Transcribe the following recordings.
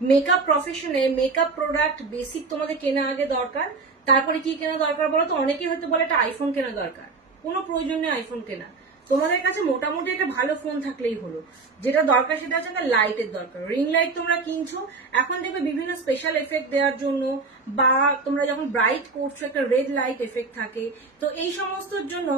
Makeup প্রফেশনে makeup product basic তোমাদের কেনা আগে দরকার। তারপরে কি কেনা দরকার বলো তো? অনেকেই হয়তো বলে একটা আইফোন কেনা দরকার। কোনো প্রয়োজন নেই আইফোন কেনা। তোমাদের কাছে মোটামুটি একটা ভালো ফোন থাকলেই হলো। যেটা দরকার সেটা হচ্ছে একটা লাইটের দরকার। রিং লাইট তোমরা কিনছো, এখন দেখবে বিভিন্ন স্পেশাল এফেক্ট দেওয়ার জন্য, বা তোমরা যখন ব্রাইট করছো একটা রেড লাইট এফেক্ট থাকে, তো এই সমস্তর জন্য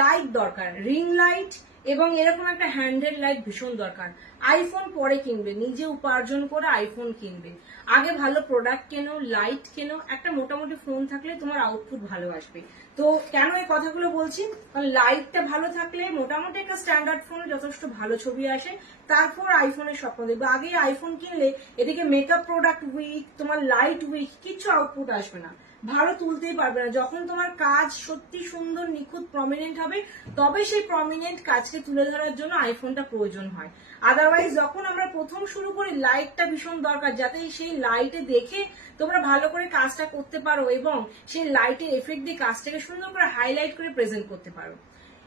লাইট দরকার। রিং লাইট এবং এরকম একটা হ্যান্ডেল লাইট ভীষণ দরকার। আইফোন পরে কিনবে, নিজে উপার্জন করে আইফোন কিনবে, আগে ভালো প্রোডাক্ট কেনো, লাইট কেনো, একটা মোটামুটি ফোন থাকলে তোমার আউটপুট ভালো আসবে। তো কেন এই কথাগুলো বলছি? কারণ লাইটটা ভালো থাকলে মোটামুটি একটা স্ট্যান্ডার্ড ফোনে যথেষ্ট ভালো ছবি আসে, তারপর আইফোনের স্বপ্ন দেখবে। আগে আইফোন কিনলে এদিকে মেকআপ প্রোডাক্ট উইক, তোমার লাইট উইক, কিছু আউটপুট আসবে না, ভালো তুলতেই পারবে না। যখন তোমার কাজ সত্যি সুন্দর নিখুঁত প্রমিনেন্ট হবে, তবে সেই প্রমিনেন্ট কাজকে তুলে ধরার জন্য আইফোনটা প্রয়োজন হয়। আদারওয়াইজ যখন আমরা প্রথম শুরু করি, লাইটটা ভীষণ দরকার, যাতে সেই লাইটে দেখে তোমরা ভালো করে কাজটা করতে পারো এবং সেই লাইটের এফেক্ট দিয়ে কাজটাকে সুন্দর করে হাইলাইট করে প্রেজেন্ট করতে পারো।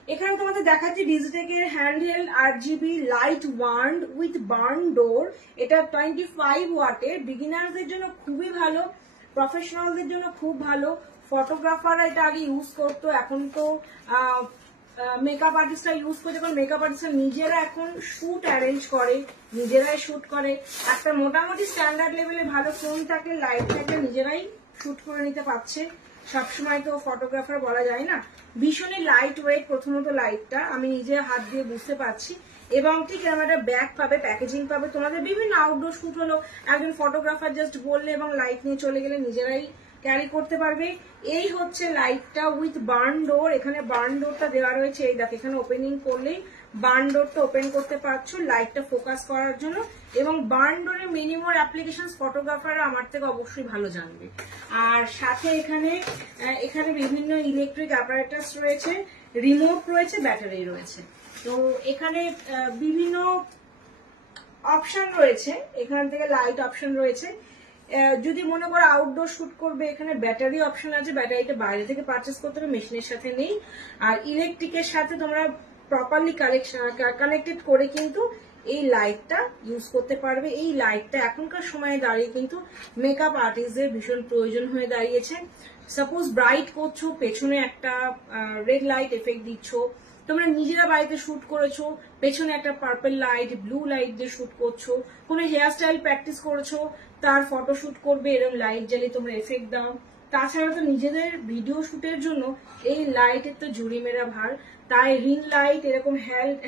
এখানে তোমাদের দেখাচ্ছি ডিজিটেকের handheld RGB light wand with barn door. এটা 25 ওয়াটের। বিগিনারদের জন্য খুবই ভালো, প্রফেশনালদের জন্য খুব ভালো। ফটোগ্রাফাররা এটা আগে ইউজ করতো, এখন তো মেকআপ আর্টিস্টরা ইউজ করছে। কারণ মেকআপ আর্টিস্টরা নিজেরা এখন শুট অ্যারেঞ্জ করে, নিজেরাই শুট করে। একটা মোটামুটি স্ট্যান্ডার্ড লেভেলে ভালো ফোন থাকে, লাইট থাকে, নিজেরাই শুট করে নিতে পারছে। সবসময় তো ফটোগ্রাফার বলা যায় না। ভীষণই লাইট ওয়েট, প্রথমত লাইটটা আমি নিজে হাত দিয়ে বুঝতে পারছি। এবং ঠিক একটা ব্যাগ পাবে, প্যাকেজিং পাবে। তোমাদের বিভিন্ন আউটডোর শুট হলো, একজন ফটোগ্রাফার জাস্ট বললে এবং লাইট নিয়ে চলে গেলে নিজেরাই ক্যারি করতে পারবে। এই হচ্ছে লাইটটা উইথ বার্ন ডোর। এখানে বার্ন ডোরটা দেওয়া রয়েছে, এই দেখ এখানে ওপেনিং করলেই বার্ন ডোরটা ওপেন করতে পারছো লাইটটা ফোকাস করার জন্য। এবং বার্ন ডোরের মিনিমাম অ্যাপ্লিকেশন ফটোগ্রাফাররা আমার থেকে অবশ্যই ভালো জানবে। আর সাথে এখানে বিভিন্ন ইলেকট্রিক অ্যাপারেটাস রয়েছে, রিমোট রয়েছে, ব্যাটারি রয়েছে। তো এখানে বিভিন্ন অপশন রয়েছে, এখান থেকে লাইট অপশন রয়েছে। যদি মনে করো আউটডোর শুট করবে, এখানে ব্যাটারি অপশন আছে, ব্যাটারিটা বাইরে থেকে পারচেস করতে হবে, মেশিনের সাথে নেই। আর ইলেকট্রিকের সাথে তোমরা প্রপারলি কানেক্টেড করে কিন্তু এই লাইটটা ইউজ করতে পারবে। এই লাইটটা এখনকার সময়ে দাঁড়িয়ে কিন্তু মেকআপ আর্টিস্টদের ভীষণ প্রয়োজন হয়ে দাঁড়িয়েছে। সাপোজ ব্রাইট করছো, পেছনে একটা রেড লাইট এফেক্ট দিচ্ছ, তোমরা নিজেরা বাড়িতে শুট করেছো, পেছনে একটা পার্পল লাইট, ব্লু লাইট দিয়ে শুট করছো, কোনো হেয়ার স্টাইল প্র্যাকটিস করেছো, তার ফটো শুট করবে, এরকম লাইট জ্বালিয়ে তোমরা এফেক্ট দাও। তাছাড়া তো নিজেদের ভিডিও শুটের জন্য এই লাইটের তো জুড়ি মেরা ভার। তাই রিং লাইট, এরকম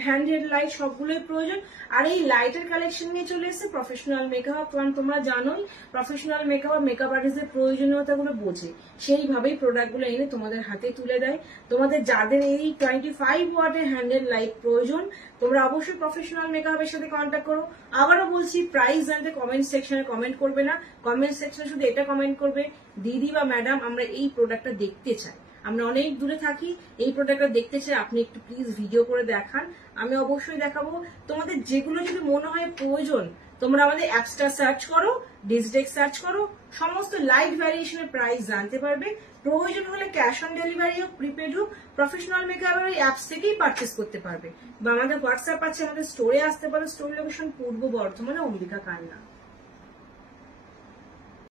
হ্যান্ডহেড লাইট সবগুলোই প্রয়োজন। আর এই লাইটের কালেকশন নিয়ে চলে এসেছে প্রফেশনাল মেকআপ। কারণ তোমরা জানোই প্রফেশনাল মেকআপ আর্টিস্টদের প্রয়োজনীয়তাগুলো বোঝে, সেইভাবেই প্রোডাক্টগুলো এনে তোমাদের হাতে তুলে দেয়। তোমাদের যাদের এই 25 ওয়াটের হ্যান্ডেল লাইট প্রয়োজন, তোমরা অবশ্যই প্রফেশনাল মেকআপের সাথে কন্ট্যাক্ট করো। আবারও বলছি, প্রাইস জানতে কমেন্ট সেকশনে কমেন্ট করবে না, কমেন্ট সেকশনে শুধু এটা কমেন্ট করবে, দিদি বা ম্যাডাম আমরা এই প্রোডাক্টটা দেখতে চাই, আমরা অনেক দূরে থাকি, এই প্রোডাক্টটা দেখতে চাই, আপনি একটু প্লিজ ভিডিও করে দেখান। আমি অবশ্যই দেখাবো। তোমাদের যেগুলো যদি মনে হয় প্রয়োজন, তোমরা আমাদের অ্যাপসটা সার্চ করো, ডিজিটেক সার্চ করো, সমস্ত লাইট ভ্যারিয়েশনের প্রাইস জানতে পারবে। প্রয়োজন হলে ক্যাশ অন ডেলিভারি হোক, প্রিপেড হোক, প্রফেশনাল মেকআপের ওই অ্যাপস থেকেই পারচেস করতে পারবে। বা আমাদের হোয়াটসঅ্যাপ আছে, আমাদের স্টোরে আসতে পারো। স্টোর লোকেশন পূর্ব বর্ধমানে, অম্বিকা কান্না।